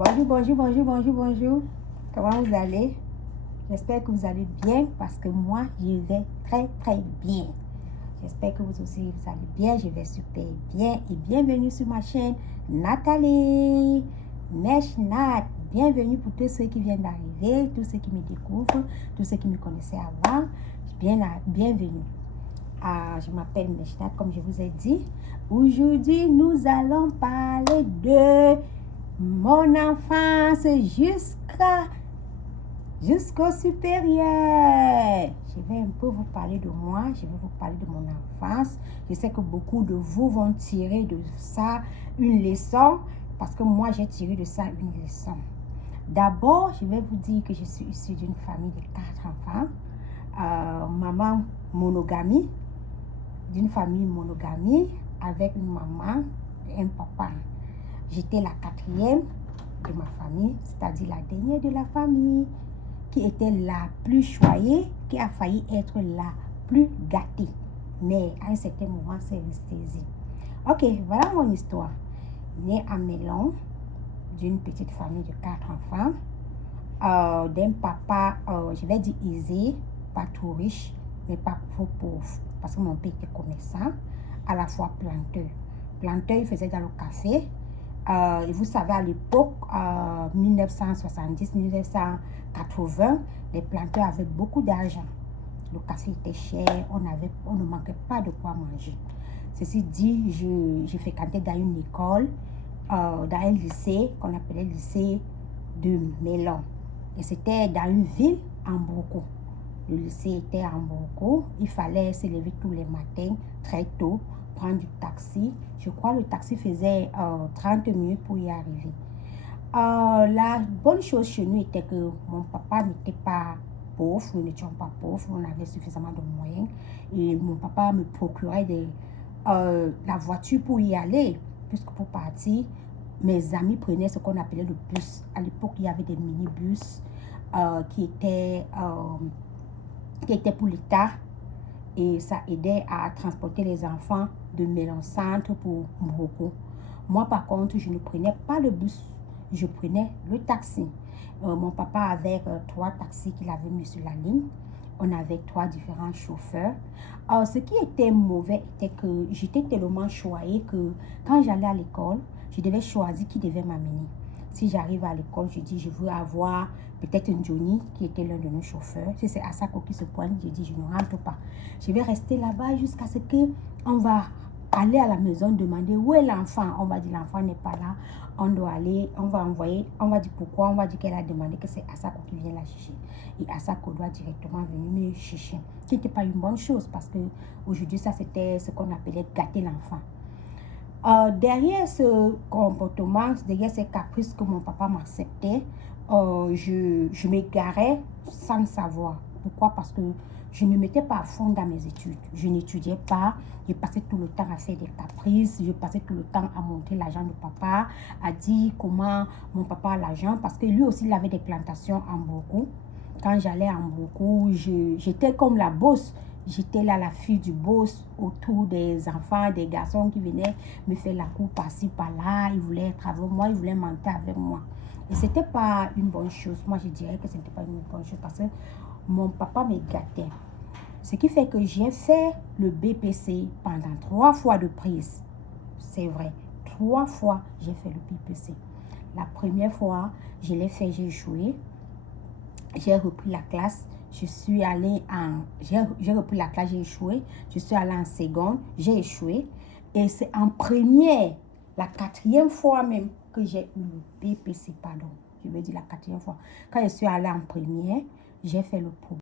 Bonjour. Comment vous allez? J'espère que vous allez bien parce que moi, je vais très bien. J'espère que vous aussi, vous allez bien. Je vais super bien et bienvenue sur ma chaîne Nathalie Nat. Bienvenue pour tous ceux qui viennent d'arriver, tous ceux qui me découvrent, tous ceux qui me connaissaient avant. Bienvenue. Je m'appelle Nat, comme je vous ai dit. Aujourd'hui, nous allons parler de mon enfance jusqu'au supérieur. Je vais un peu vous parler de moi, je vais vous parler de mon enfance. Je sais que beaucoup de vous vont tirer de ça une leçon, parce que moi j'ai tiré de ça une leçon. D'abord, je vais vous dire que je suis issue d'une famille de 4 enfants. Maman monogamie, d'une famille monogamie avec une maman et un papa. J'étais la 4e de ma famille, c'est-à-dire la dernière de la famille, qui était la plus choyée, qui a failli être la plus gâtée. Mais à un certain moment, c'est resté ainsi. Ok, voilà mon histoire. Née à Melon, d'une petite famille de 4 enfants, d'un papa, je vais dire aisé, pas trop riche, mais pas trop pauvre, parce que mon père était commerçant, à la fois planteur. Planteur, il faisait dans le café. Et vous savez, à l'époque, 1970-1980, les planteurs avaient beaucoup d'argent. Le café était cher, on ne manquait pas de quoi manger. Ceci dit, je fréquentais dans une école, dans un lycée qu'on appelait le lycée de Melon. Et c'était dans une ville, en Mboko. Le lycée était en Mboko. Il fallait se lever tous les matins, très tôt, prendre du taxi. Je crois que le taxi faisait 30 minutes pour y arriver. La bonne chose chez nous était que mon papa n'était pas pauvre, nous n'étions pas pauvres, on avait suffisamment de moyens. Et mon papa me procurait la voiture pour y aller, puisque pour partir, mes amis prenaient ce qu'on appelait le bus. À l'époque, il y avait des minibus qui étaient pour l'État. Et ça aidait à transporter les enfants de Melon Centre pour Mboko. Moi, par contre, je ne prenais pas le bus, je prenais le taxi. Mon papa avait 3 taxis qu'il avait mis sur la ligne. On avait 3 différents chauffeurs. Ce qui était mauvais était que j'étais tellement choyée que quand j'allais à l'école, je devais choisir qui devait m'amener. Si j'arrive à l'école, je dis, je veux avoir peut-être un Johnny qui était l'un de nos chauffeurs. Si c'est Asako qui se pointe, je dis, je ne rentre pas. Je vais rester là-bas jusqu'à ce qu'on va aller à la maison demander où est l'enfant. On va dire, l'enfant n'est pas là. On doit aller, on va dire pourquoi, on va dire qu'elle a demandé que c'est Asako qui vient la chercher. Et Asako doit directement venir me chercher. Ce qui n'était pas une bonne chose parce que aujourd'hui, ça c'était ce qu'on appelait gâter l'enfant. Derrière ce comportement, derrière ces caprices que mon papa m'acceptait, je m'égarais sans savoir. Pourquoi? Parce que je ne me mettais pas à fond dans mes études. Je n'étudiais pas. Je passais tout le temps à faire des caprices. Je passais tout le temps à montrer l'argent de papa, à dire comment mon papa a l'argent. Parce que lui aussi, il avait des plantations en Mboko. Quand j'allais en Mboko, j'étais comme la bosse. J'étais là, la fille du boss, autour des enfants, des garçons qui venaient me faire la cour par-ci, par-là. Ils voulaient être avec moi, ils voulaient mentir avec moi. Et ce n'était pas une bonne chose. Moi, je dirais que ce n'était pas une bonne chose parce que mon papa me gâtait. Ce qui fait que j'ai fait le BPC pendant 3 fois de prise. C'est vrai, 3 fois j'ai fait le BPC. La première fois, je l'ai fait, j'ai joué. J'ai repris la classe. J'ai repris la classe, j'ai échoué. Je suis allée en seconde, j'ai échoué. Et c'est en première, la 4e fois même que j'ai eu le BPC, pardon. Je vais dire la 4e fois. Quand je suis allée en première, j'ai fait le programme.